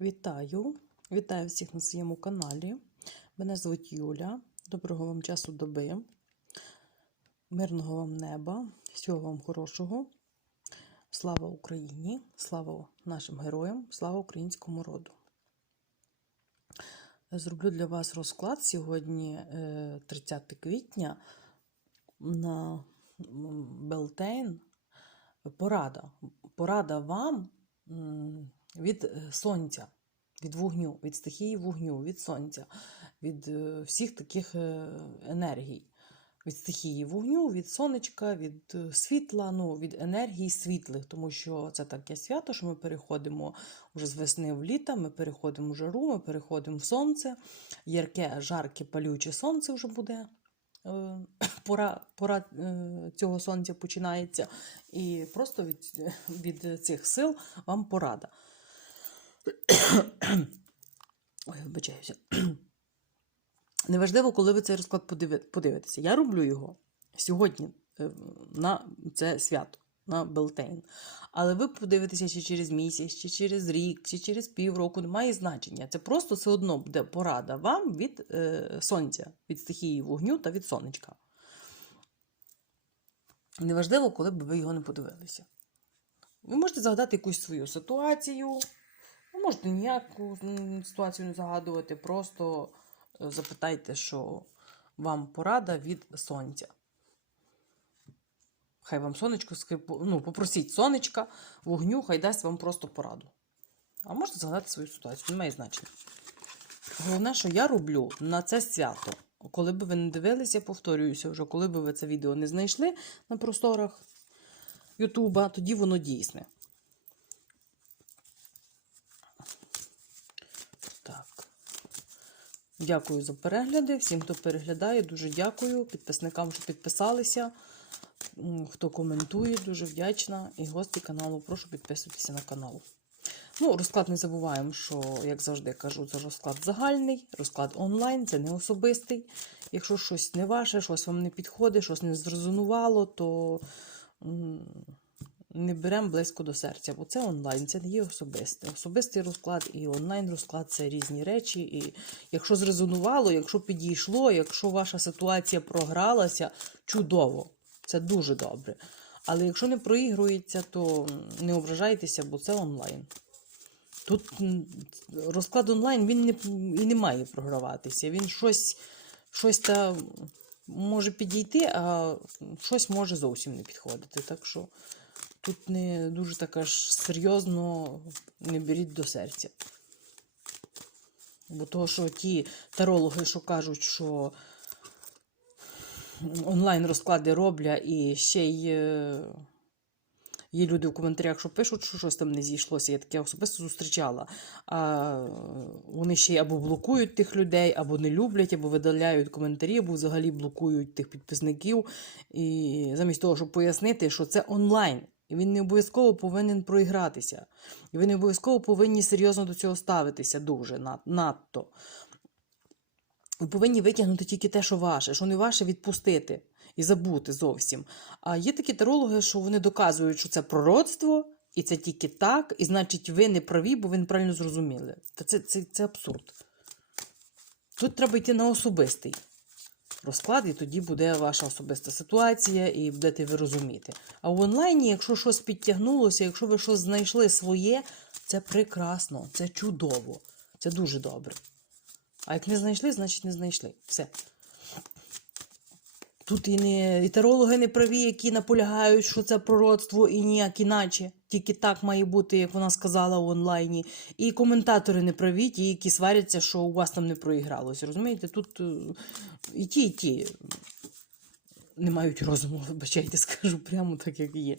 Вітаю! Вітаю всіх на своєму каналі. Мене звуть Юля. Доброго вам часу доби, мирного вам неба, всього вам хорошого. Слава Україні! Слава нашим героям, слава українському роду. Зроблю для вас розклад сьогодні, е, 30 квітня, на Белтейн. Порада. Порада вам від е, сонця, від вогню, від стихії вогню, від сонця, від е, всіх таких е, енергій. Від стихії вогню, від сонечка, від світла, ну, від енергії світлих, тому що це таке свято, що ми переходимо вже з весни в літо, ми переходимо в жару, ми переходимо в сонце. Ярке, жарке, палюче сонце вже буде. Пора, пора цього сонця починається. І просто від, від цих сил вам порада. Ой, вибачаюся. Неважливо, коли ви цей розклад подивитеся. Я роблю його сьогодні е, на це свято, на Белтейн. Але ви подивитеся чи через місяць, чи через рік, чи через півроку, немає значення. Це просто все одно буде порада вам від е, сонця, від стихії вогню та від сонечка. Неважливо, коли б ви його не подивилися. Ви можете загадати якусь свою ситуацію. Можете ніяку ситуацію не загадувати, просто е, запитайте, що вам порада від сонця. Хай вам сонечко ну, попросіть сонечка, вогню, хай дасть вам просто пораду. А можете загадати свою ситуацію, не має значення. Головне, що я роблю на це свято. Коли би ви не дивилися, я повторююся вже, коли би ви це відео не знайшли на просторах Ютуба, тоді воно дійсне. Дякую за перегляди. Всім, хто переглядає, дуже дякую. Підписникам, що підписалися. Хто коментує, дуже вдячна. І гості каналу, прошу підписуватися на канал. Ну, розклад не забуваємо, що, як завжди кажу, це розклад загальний, розклад онлайн, це не особистий. Якщо щось не ваше, щось вам не підходить, щось не зрезонувало, то не беремо близько до серця, бо це онлайн, це не є особисте. Особистий розклад і онлайн розклад це різні речі. І якщо зрезонувало, якщо підійшло, якщо ваша ситуація програлася, чудово, це дуже добре. Але якщо не проігрується, то не ображайтеся, бо це онлайн. Тут розклад онлайн він не, і не має програватися. Він щось, щось та може підійти, а щось може зовсім не підходити. Так що тут не дуже так аж серйозно не беріть до серця. Бо того, що ті тарологи, що кажуть, що онлайн розклади роблять і ще й. е, Є люди в коментарях, що пишуть, що щось там не зійшлося. Я таке особисто зустрічала. А вони ще й або блокують тих людей, або не люблять, або видаляють коментарі, або взагалі блокують тих підписників. І замість того, щоб пояснити, що це онлайн. І він не обов'язково повинен проігратися. І ви не обов'язково повинні серйозно до цього ставитися дуже над- надто. Ви повинні витягнути тільки те, що ваше, що не ваше відпустити і забути зовсім. А є такі тарологи, що вони доказують, що це пророцтво, і це тільки так, і значить, ви не праві, бо ви неправильно зрозуміли. Та це, це, це абсурд. Тут треба йти на особистий розклад, і тоді буде ваша особиста ситуація, і будете ви розуміти. А в онлайні, якщо щось підтягнулося, якщо ви щось знайшли своє, це прекрасно, це чудово, це дуже добре. А як не знайшли, значить не знайшли. Все. Тут і не і тарологи не праві, які наполягають, що це пророцтво і ніяк іначе. Тільки так має бути, як вона сказала в онлайні. І коментатори не праві, ті, які сваряться, що у вас там не проігралося. Розумієте, тут е, і ті, і ті не мають розуму, вибачайте, скажу прямо так, як є.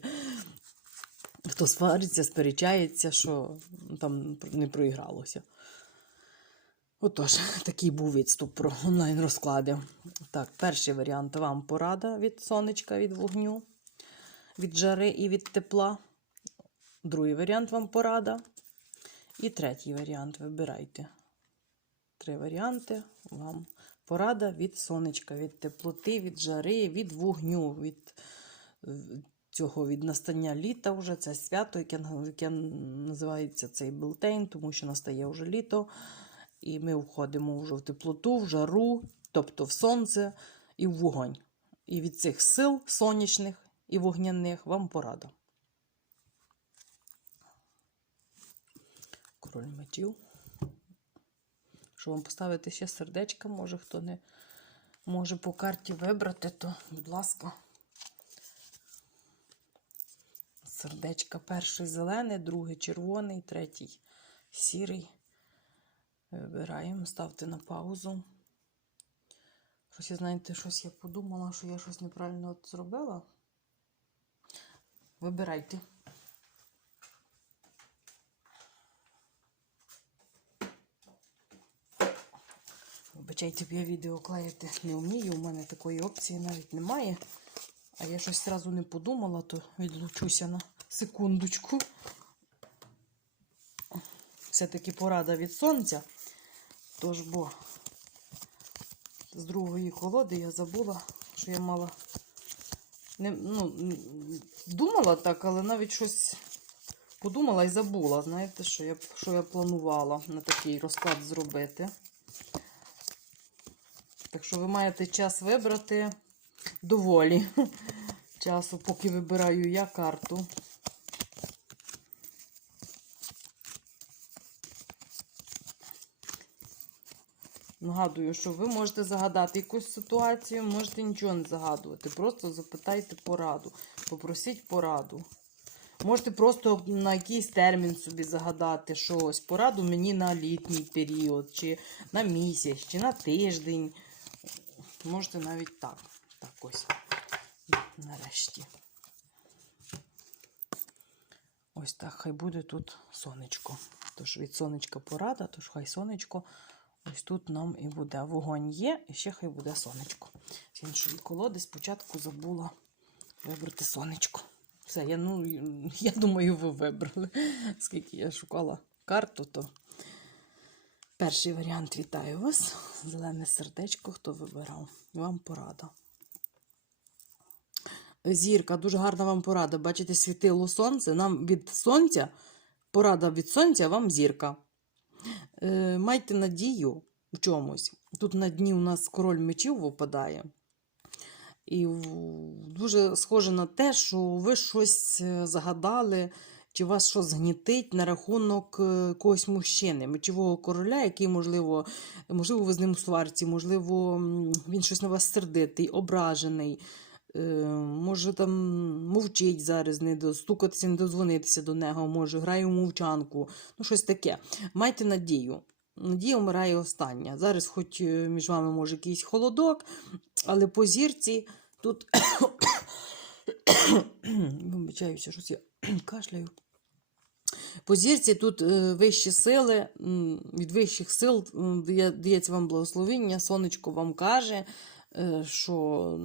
Хто свариться, сперечається, що там не проігралося. Отож, такий був відступ про онлайн-розклади. Так, перший варіант вам порада від сонечка, від вогню, від жари і від тепла. Другий варіант вам порада. І третій варіант вибирайте. Три варіанти вам порада від сонечка, від теплоти, від жари, від вогню, від цього від настання літа вже це свято, яке, яке називається цей Белтейн, тому що настає вже літо. І ми входимо вже в теплоту, в жару, тобто в сонце і в вогонь. І від цих сил сонячних і вогняних вам порада. Король мечів. Що вам поставити ще сердечка, може хто не може по карті вибрати, то, будь ласка. Сердечка перший зелений, другий червоний, третій сірий. Вибираємо, ставте на паузу. Щось, знаєте, щось я подумала, що я щось неправильно зробила. Вибирайте. Вибачайте, я відео клеїти не вмію, у мене такої опції навіть немає. А я щось одразу не подумала, то відлучуся на секундочку. Все-таки порада від сонця. Тож, бо з другої колоди я забула, що я мала. Не, ну, думала так, але навіть щось подумала і забула. Знаєте, що я, що я планувала на такий розклад зробити. Так що ви маєте час вибрати доволі часу, поки вибираю я карту. Нагадую, що ви можете загадати якусь ситуацію, можете нічого не загадувати. Просто запитайте пораду, попросіть пораду. Можете просто на якийсь термін собі загадати щось. Пораду мені на літній період, чи на місяць, чи на тиждень. Можете навіть так. Так ось. Нарешті. Ось так, хай буде тут сонечко. Тож від сонечка порада, тож хай сонечко. Ось тут нам і буде. Вогонь є, і ще хай буде сонечко. З іншої колоди спочатку забула вибрати сонечко. Все, я, ну, я думаю, ви вибрали. Скільки я шукала карту, то перший варіант вітаю вас. Зелене сердечко, хто вибирав. Вам порада. Зірка, дуже гарна вам порада. Бачите, світило сонце. Нам від сонця, порада від сонця, вам зірка. Е, майте надію в чомусь. Тут на дні у нас король мечів випадає. І дуже схоже на те, що ви щось е, загадали, чи вас щось гнітить на рахунок е, когось мужчини, мечового короля, який, можливо, можливо, ви з ним у сварці, можливо, він щось на вас сердитий, ображений. Е, Може, там мовчить зараз, не достукатися, не дозвонитися до нього, може, грає у мовчанку, ну щось таке. Майте надію. Надія вмирає остання. Зараз, хоч е, між вами може якийсь холодок, але по зірці тут. Вибачаюся, щось я кашляю. По зірці тут е, вищі сили, від вищих сил дає- дається вам благословіння, сонечко вам каже, що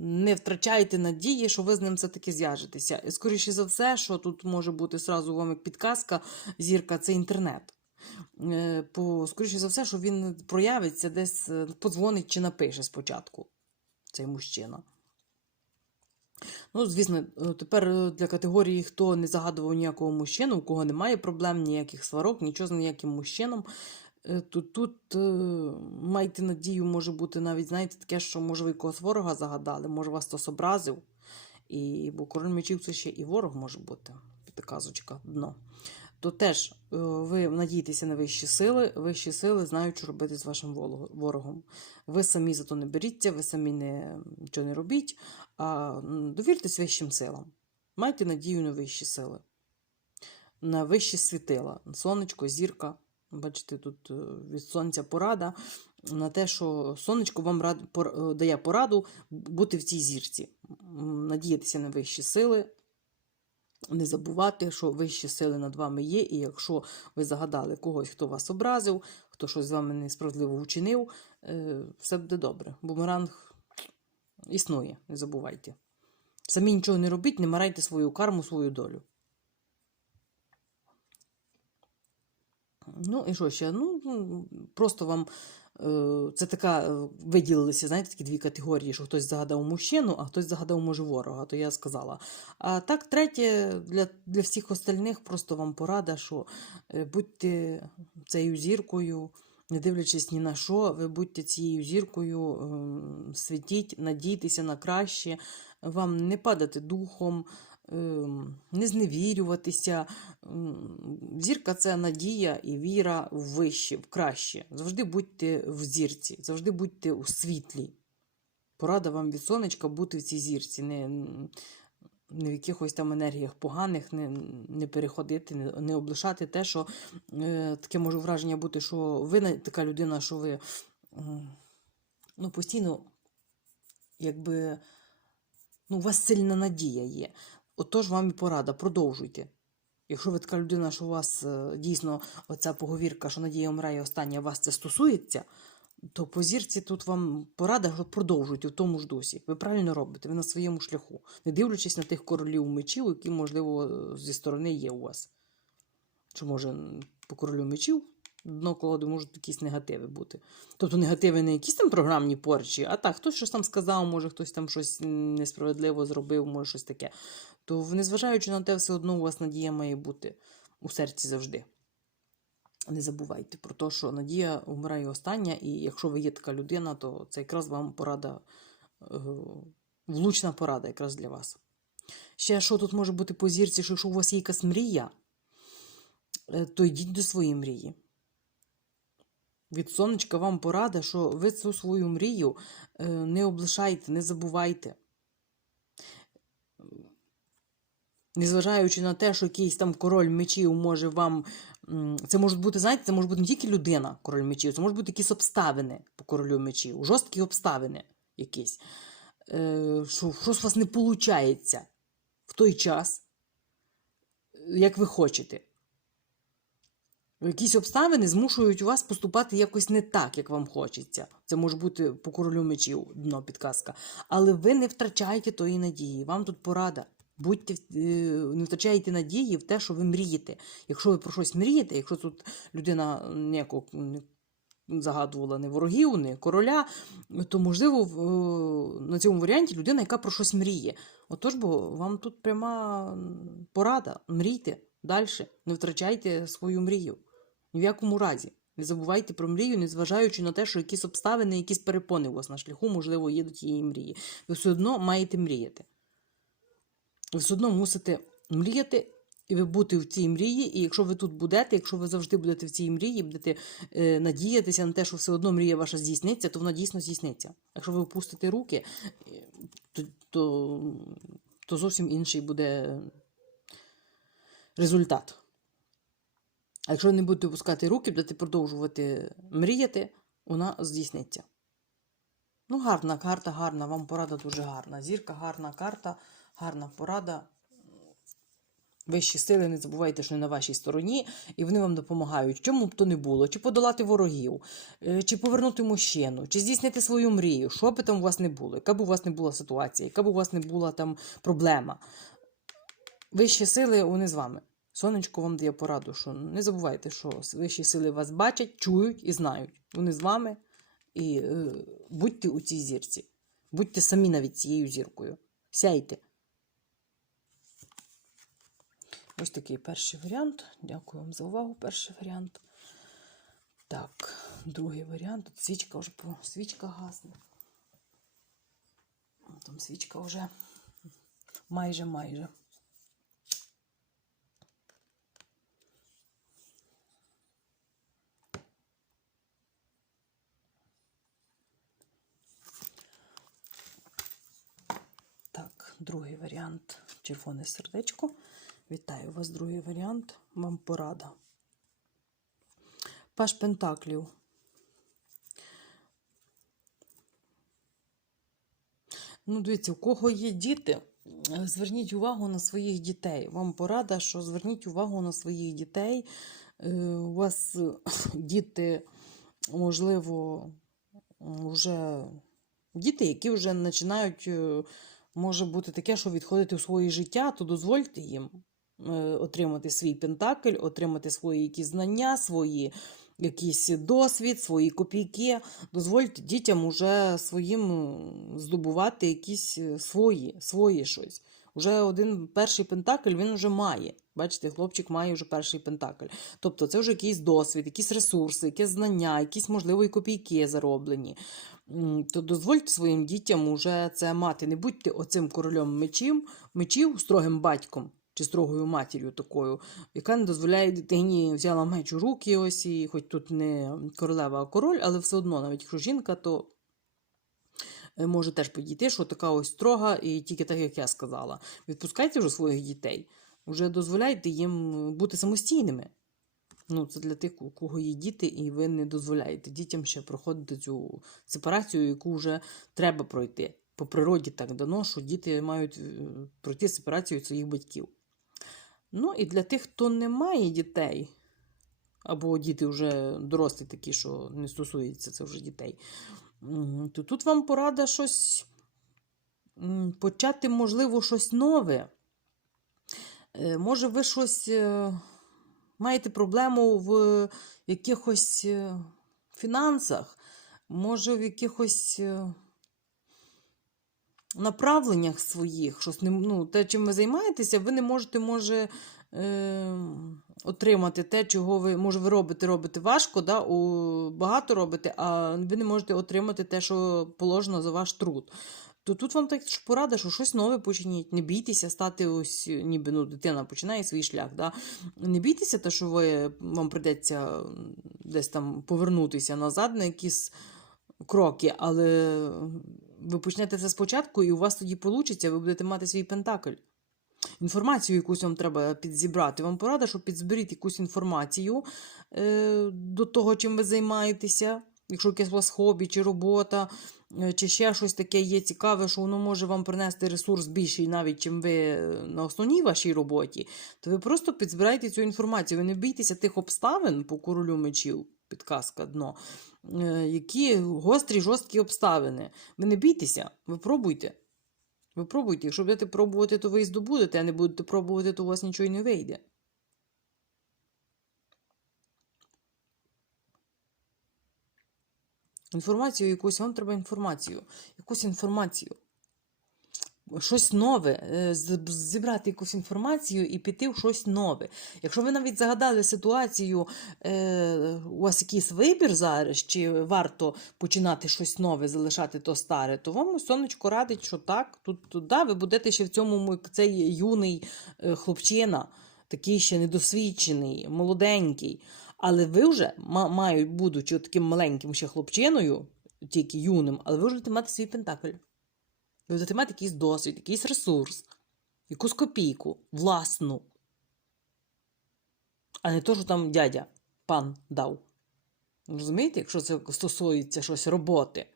не втрачайте надії, що ви з ним все-таки зв'яжетеся. І, Скоріше за все, що тут може бути сразу вам як підказка, зірка це інтернет. Е, По, скоріше за все, що він проявиться, десь е, подзвонить чи напише спочатку цей мужчина. Ну, звісно, е, тепер е, для категорії, хто не загадував ніякого мужчину, у кого немає проблем, ніяких сварок, нічого з ніяким мужчином, е, то тут е, майте надію, може бути навіть, знаєте, таке, що може ви якогось ворога загадали, може вас хтось образив. І, бо король мечів це ще і ворог може бути, підказочка, дно. То теж е, ви надієтеся на вищі сили, вищі сили знають, що робити з вашим ворогом. Ви самі за то не беріться, ви самі не, нічого не робіть, а довіртесь вищим силам. Майте надію на вищі сили, на вищі світила, сонечко, зірка. Бачите, тут е, від сонця порада на те, що сонечко вам рад, пор- е, дає пораду бути в цій зірці, надіятися на вищі сили, не забувати, що вищі сили над вами є, і якщо ви загадали когось, хто вас образив, хто щось з вами несправедливо вчинив, е, все буде добре. Бумеранг існує, не забувайте. Самі нічого не робіть, не марайте свою карму, свою долю. Ну і що ще? Ну, просто вам е, це така е, виділилися, знаєте, такі дві категорії, що хтось загадав мужчину, а хтось загадав може ворога, то я сказала. А так, третє, для, для всіх остальних просто вам порада, що е, будьте цією зіркою, не дивлячись ні на що, ви будьте цією зіркою, ем, світіть, надійтеся на краще, вам не падати духом, не зневірюватися. Зірка це надія і віра в вище, в краще. Завжди будьте в зірці, завжди будьте у світлі. Порада вам від сонечка бути в цій зірці, не, не в якихось там енергіях поганих, не, не переходити, не, не облишати те, що е, таке може враження бути, що ви така людина, що ви м, ну, постійно, якби, ну, у вас сильна надія є. Отож вам і порада, продовжуйте. Якщо ви така людина, що у вас е, дійсно оця поговірка, що надія вмирає остання, вас це стосується, то по зірці тут вам порада, що продовжуйте в тому ж дусі. Ви правильно робите, ви на своєму шляху, не дивлячись на тих королів мечів, які, можливо, зі сторони є у вас. Що може по королю мечів дно колоди можуть якісь негативи бути. Тобто негативи не якісь там програмні порчі, а так, хтось щось там сказав, може хтось там щось несправедливо зробив, може щось таке. То, незважаючи на те, все одно у вас надія має бути у серці завжди. Не забувайте про те, що надія вмирає остання, і якщо ви є така людина, то це якраз вам порада, е, влучна порада якраз для вас. Ще що тут може бути по зірці, що якщо у вас є якась мрія, е, то йдіть до своєї мрії. Від сонечка вам порада, що ви цю свою мрію е, не облишайте, не забувайте. Незважаючи на те, що якийсь там король мечів може вам. Це може бути, знаєте, це може бути не тільки людина, король мечів, це можуть бути якісь обставини по королю мечів, жорсткі обставини якісь. Е, Що щось у вас не виходить в той час, як ви хочете. Якісь обставини змушують вас поступати якось не так, як вам хочеться. Це може бути по королю мечів дно підказка. Але ви не втрачаєте тої надії. Вам тут порада. Будьте, е, не втрачайте надії в те, що ви мрієте. Якщо ви про щось мрієте, якщо тут людина ніякого не загадувала не ворогів, не короля, то можливо е, на цьому варіанті людина, яка про щось мріє. Отож, бо вам тут пряма порада. Мрійте далі, не втрачайте свою мрію. Ні в якому разі. Не забувайте про мрію, незважаючи на те, що якісь обставини, якісь перепони у вас на шляху, можливо, є до тієї мрії. Ви все одно маєте мріяти. Ви все одно мусите мріяти, і ви бути в цій мрії. І якщо ви тут будете, якщо ви завжди будете в цій мрії, будете е, надіятися на те, що все одно мрія ваша здійсниться, то вона дійсно здійсниться. Якщо ви опустите руки, е, то, то, то зовсім інший буде результат. А якщо ви не будете опускати руки, будете продовжувати мріяти, вона здійсниться. Ну, гарна карта, гарна, вам порада дуже гарна. Зірка, гарна карта, гарна порада. Вищі сили, не забувайте, що вони на вашій стороні, і вони вам допомагають. Чому б то не було? Чи подолати ворогів, е, чи повернути мужчину, чи здійснити свою мрію, що би там у вас не було, яка б у вас не була ситуація, яка б у вас не була там проблема. Вищі сили, вони з вами. Сонечко вам дає пораду, що не забувайте, що вищі сили вас бачать, чують і знають. Вони з вами. І е, будьте у цій зірці. Будьте самі навіть цією зіркою. Сяйте. Ось такий перший варіант. Дякую вам за увагу. Перший варіант. Так, другий варіант. Тут свічка вже свічка гасне. Там свічка вже майже майже. Так, другий варіант. Червоне сердечко. Вітаю вас, другий варіант. Вам порада. Паш Пентаклів. Ну, дивіться, у кого є діти, зверніть увагу на своїх дітей. Вам порада, що зверніть увагу на своїх дітей. Е, У вас діти, можливо, вже діти, які вже починають, е, може бути таке, що відходити в своє життя, то дозвольте їм. Отримати свій пентакль, отримати свої якісь знання, свої якийсь досвід, свої копійки. Дозвольте дітям уже своїм здобувати якісь е, свої, свої щось. Уже один перший пентакль він вже має. Бачите, хлопчик має вже перший пентакль. Тобто це вже якийсь досвід, якісь ресурси, якісь знання, якісь, можливо, і копійки зароблені. То дозвольте своїм дітям уже це мати. Не будьте оцим королем мечів, мечів, строгим батьком чи строгою матір'ю такою, яка не дозволяє дитині взяла меч у руки, ось і хоч тут не королева, а король, але все одно, навіть якщо жінка, то е, може теж підійти, що така ось строга, і тільки так, як я сказала. Відпускайте вже своїх дітей, вже дозволяйте їм бути самостійними. Ну, це для тих, у кого є діти, і ви не дозволяєте дітям ще проходити цю сепарацію, яку вже треба пройти. По природі так дано, що діти мають е, пройти сепарацію своїх батьків. Ну і для тих, хто не має дітей, або діти вже дорослі такі, що не стосується це вже дітей, то тут вам порада щось почати, можливо, щось нове. Е, Може, ви щось е, маєте проблему в якихось е, фінансах, може, в якихось направленнях своїх, щось ну, те, чим ви займаєтеся, ви не можете, може, е, отримати те, чого ви, може, ви робите, робите важко, да, у, багато робите, а ви не можете отримати те, що положено за ваш труд. То тут вам так порада, що щось нове почніть. Не бійтеся стати ось, ніби ну, дитина починає свій шлях. Да? Не бійтеся, те, що ви, вам прийдеться десь там повернутися назад на якісь кроки, але ви почнете це спочатку, і у вас тоді вийде, ви будете мати свій пентакль. Інформацію якусь вам треба підзібрати. Вам порада, що підзберіть якусь інформацію е, до того, чим ви займаєтеся. Якщо якесь у вас хобі чи робота, е, чи ще щось таке є цікаве, що воно може вам принести ресурс більший, навіть чим ви е, на основній вашій роботі, то ви просто підзбирайте цю інформацію. Ви не бійтеся тих обставин по королю мечів, підказка дно, які гострі, жорсткі обставини. Ви не бійтеся, ви пробуйте. Ви пробуйте. Якщо будете пробувати, то ви і здобудете, а не будете пробувати, то у вас нічого не вийде. Інформацію якусь, вам треба інформацію. Якусь інформацію. Щось нове, е, зібрати якусь інформацію і піти в щось нове. Якщо ви навіть загадали ситуацію, е, у вас якийсь вибір зараз, чи варто починати щось нове, залишати то старе, то вам сонечко радить, що так, тут, тут да, ви будете ще в цьому цей юний е, хлопчина, такий ще недосвідчений, молоденький. Але ви вже, ма- мають, будучи таким маленьким ще хлопчиною, тільки юним, але ви вже будете мати свій пентакль. Ви будете мати якийсь досвід, якийсь ресурс, якусь копійку, власну. А не то, що там дядя, пан дав. Розумієте, якщо це стосується щось роботи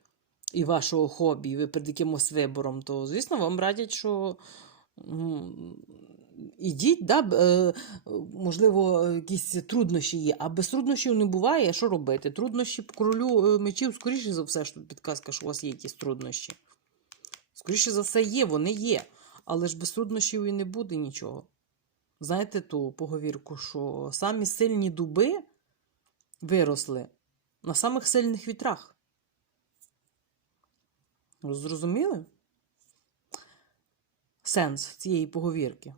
і вашого хобі, і ви перед якимось вибором, то, звісно, вам радять, що ідіть, да, е, можливо, якісь труднощі є, а без труднощів не буває, що робити? Труднощі по королю е, мечів, скоріше за все, що підказка, що у вас є якісь труднощі. Скоріше за все, є, вони є. Але ж без труднощів і не буде нічого. Знаєте ту поговірку, що самі сильні дуби виросли на самих сильних вітрах. Зрозуміли? Сенс цієї поговірки.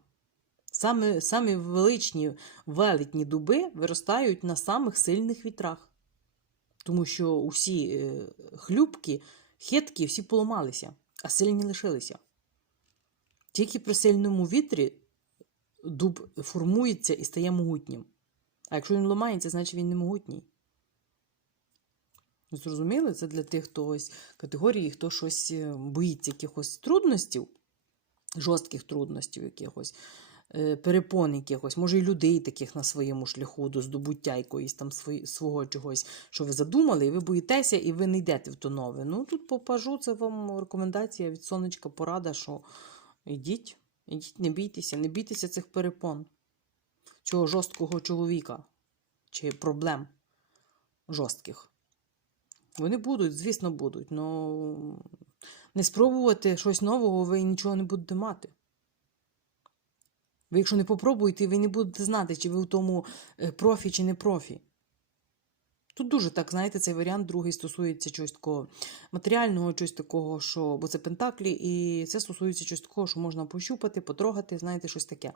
Саме, самі величні велетні дуби виростають на самих сильних вітрах. Тому що усі е, хлюпки, хиткі, всі поламалися, а сильні лишилися. Тільки при сильному вітрі дуб формується і стає могутнім. А якщо він ламається, значить він не могутній. Зрозуміли? Це для тих, хто ось категорії, хто щось е, боїться якихось трудностей, жорстких трудностей якихось, перепон якихось, може, і людей таких на своєму шляху до здобуття якоїсь там свого чогось, що ви задумали, і ви боїтеся, і ви не йдете в то нове. Ну, тут по пажу це вам рекомендація від сонечка порада, що йдіть, йдіть, не бійтеся, не бійтеся цих перепон, цього жорсткого чоловіка чи проблем жорстких. Вони будуть, звісно, будуть, але не спробувати щось нового, ви нічого не будете мати. Ви, якщо не попробуєте, ви не будете знати, чи ви в тому е, профі, чи не профі. Тут дуже так, знаєте, цей варіант другий стосується чогось такого матеріального, чогось такого, що, бо це пентаклі, і це стосується чогось такого, що можна пощупати, потрогати, знаєте, щось таке.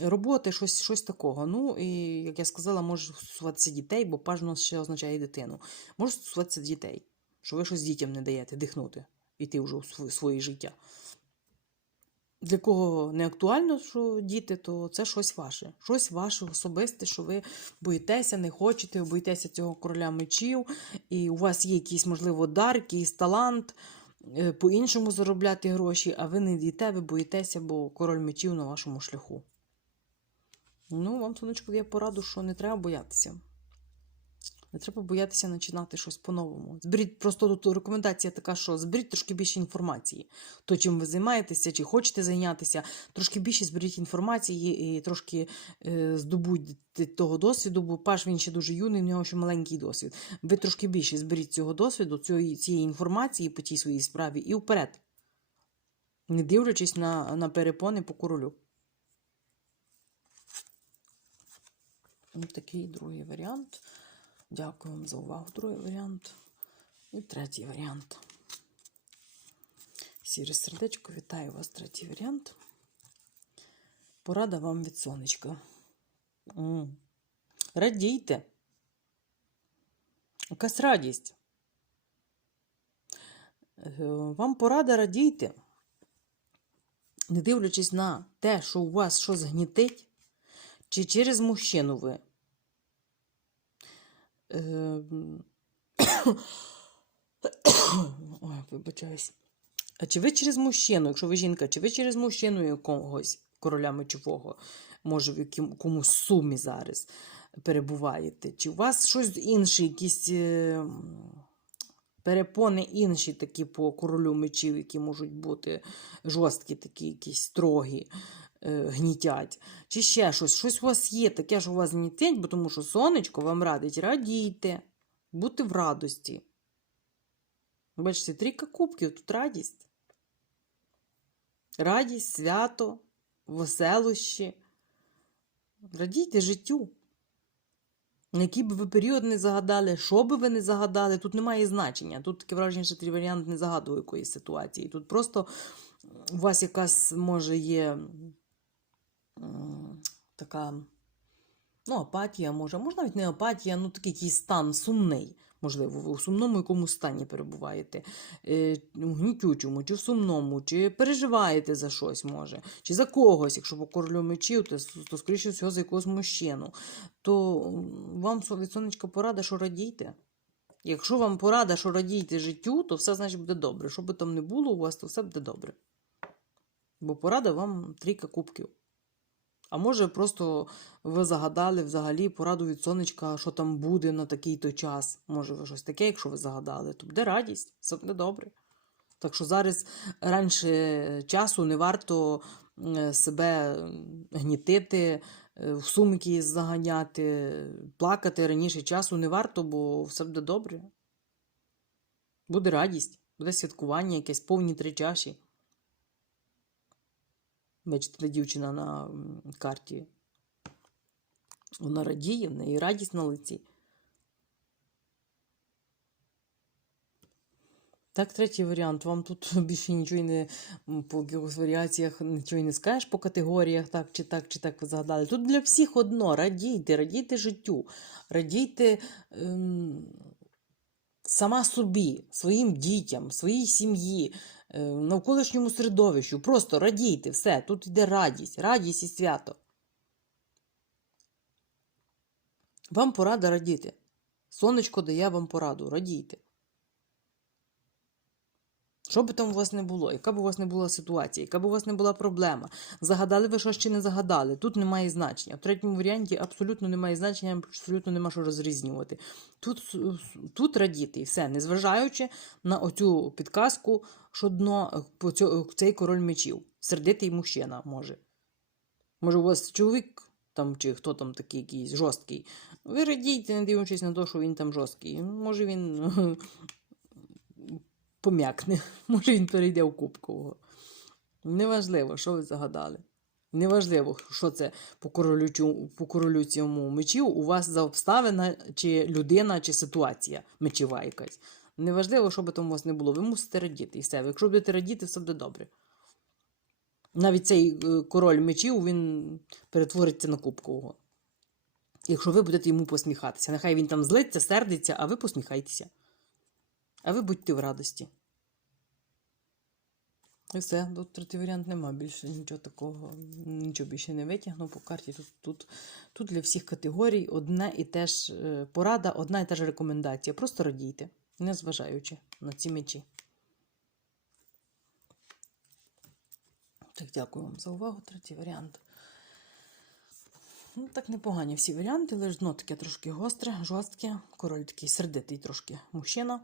Роботи, щось, щось такого. Ну, і, як я сказала, може стосуватися дітей, бо пажно ще означає дитину. Може стосуватися дітей, що ви щось дітям не даєте дихнути, йти вже у своє життя. Для кого не актуально, що діти, то це щось ваше. Щось ваше особисте, що ви боїтеся, не хочете, боїтеся цього короля мечів, і у вас є якийсь, можливо, дар, якийсь талант е, по-іншому заробляти гроші, а ви не йдете, ви боїтеся, бо король мечів на вашому шляху. Ну, вам, сонечко, я пораду, що не треба боятися. Не треба боятися починати щось по-новому. Зберіть просто тут рекомендація така, що зберіть трошки більше інформації. То, чим ви займаєтеся, чи хочете зайнятися, трошки більше зберіть інформації і трошки е, здобудьте того досвіду, бо паш він ще дуже юний, в нього ще маленький досвід. Ви трошки більше зберіть цього досвіду, цієї, цієї інформації по тій своїй справі і вперед. Не дивлячись на, на перепони по королю. Ось такий другий варіант. Дякую вам за увагу. Другий варіант. І третій варіант. Сіре сердечко, вітаю вас, третій варіант. Порада вам від сонечка. Радійте. Якась радість. Е, Вам порада радійте. Не дивлячись на те, що у вас щось гнітить, чи через мужчину ви. Ем, Ой, вибачаюсь. А чи ви через мужчину, якщо ви жінка, чи ви через мужчину якогось короля мечового, може, в яким, комусь сумі зараз перебуваєте? Чи у вас щось інше, якісь е, перепони інші такі по королю мечів, які можуть бути жорсткі, такі, якісь строгі, гнітять? Чи ще щось? Щось у вас є таке, що у вас гнітить, бо тому що сонечко вам радить, радійте, бути в радості. Бачите, трійка кубків, тут радість. Радість, свято, веселощі. Радійте життю. Який би ви період не загадали, що би ви не загадали, тут немає значення. Тут таке враження, що твій варіант не загадує якоїсь ситуації. Тут просто у вас якась, може, є така ну, апатія, може, може навіть не апатія, ну такий якийсь стан сумний. Можливо, ви у сумному якомусь стані перебуваєте, е, у гнітючому, чи в сумному, чи переживаєте за щось, може, чи за когось, якщо по королю мечів, то, то скоріше всього за якогось мужчину. То вам від сонечка порада, що радійте. Якщо вам порада, що радійте життю, то все значить буде добре. Що би там не було у вас, то все буде добре. Бо порада вам трійка кубків. А може, просто ви загадали взагалі пораду від сонечка, що там буде на такий-то час. Може, ви щось таке, якщо ви загадали, то буде радість, все буде добре. Так що зараз раніше часу не варто е, себе гнітити, е, в сумки заганяти, плакати раніше часу не варто, бо все буде добре. Буде радість, буде святкування, якесь повні три чаші. Бачите, дівчина на карті. Вона радіє, в неї радість на лиці. Так, третій варіант. Вам тут більше нічого не по якихось варіаціях нічого не скажеш по категоріях, так чи так, чи так ви загадали. Тут для всіх одно. Радійте, радійте життю, радійте ем, сама собі, своїм дітям, своїй сім'ї, навколишньому середовищу. Просто радійте, все. Тут йде радість, радість і свято. Вам порада радіти. Сонечко дає вам пораду, радійте. Що би там у вас не було, яка б у вас не була ситуація, яка б у вас не була проблема, загадали ви щось чи не загадали, тут немає значення. В третьому варіанті абсолютно немає значення, абсолютно нема що розрізнювати. Тут, тут радіти і все, незважаючи на оцю підказку, що дно цей король мечів. Сердитий мужчина може. Може, у вас чоловік там, чи хто там такий якийсь жорсткий. Ви радійте, не дивлячись на те, що він там жорсткий. Може він пом'якне, може він перейде у Кубкового. Неважливо, що ви загадали. Неважливо, що це по королю, по королю цьому мечів, у вас за обставина, чи людина, чи ситуація мечова якась. Неважливо, що би там у вас не було. Ви мусите радіти і все. Якщо будете радіти, все буде добре. Навіть цей е, король мечів він перетвориться на кубкового. Якщо ви будете йому посміхатися. Нехай він там злиться, сердиться, а ви посміхайтеся. А ви будьте в радості. І все, тут третій варіант нема. Більше нічого такого, нічого більше не витягну по карті. Тут, тут, тут для всіх категорій одне і те ж е, порада, одна і та ж рекомендація. Просто радійте, не зважаючи на ці мечі. Так, дякую вам за увагу. Третій варіант. Ну, так непогані всі варіанти, лише дно таке трошки гостре, жорстке. Король такий сердитий трошки мужчина.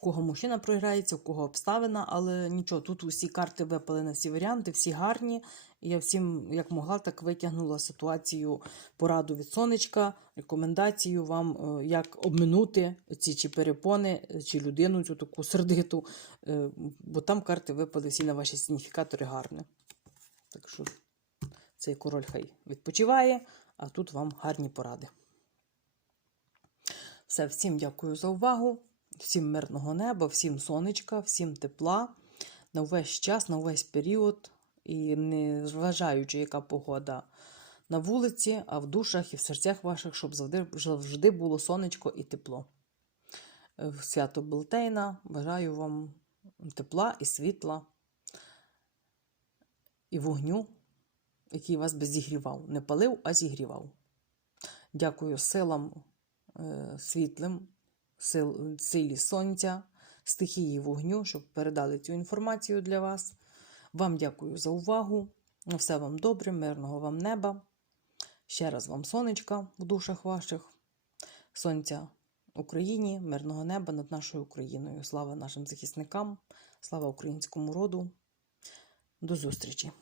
У кого мужчина програється, у кого обставина, але нічого, тут усі карти випали на всі варіанти, всі гарні. Я всім, як могла, так витягнула ситуацію, пораду від сонечка, рекомендацію вам, е, як обминути ці чи перепони, чи людину цю таку сердиту. е, Бо там карти випали всі на ваші сигніфікатори гарні. Так що цей король хай відпочиває, а тут вам гарні поради. Все, всім дякую за увагу. Всім мирного неба, всім сонечка, всім тепла на увесь час, на увесь період. І не зважаючи, яка погода на вулиці, а в душах і в серцях ваших, щоб завжди, було сонечко і тепло. Е, свято Белтейна бажаю вам тепла і світла, і вогню, який вас би зігрівав. Не палив, а зігрівав. Дякую силам е, світлим, сил, силі сонця, стихії вогню, щоб передали цю інформацію для вас. Вам дякую за увагу. Все вам добре, мирного вам неба. Ще раз вам сонечка в душах ваших, сонця Україні, мирного неба над нашою Україною. Слава нашим захисникам, слава українському роду. До зустрічі!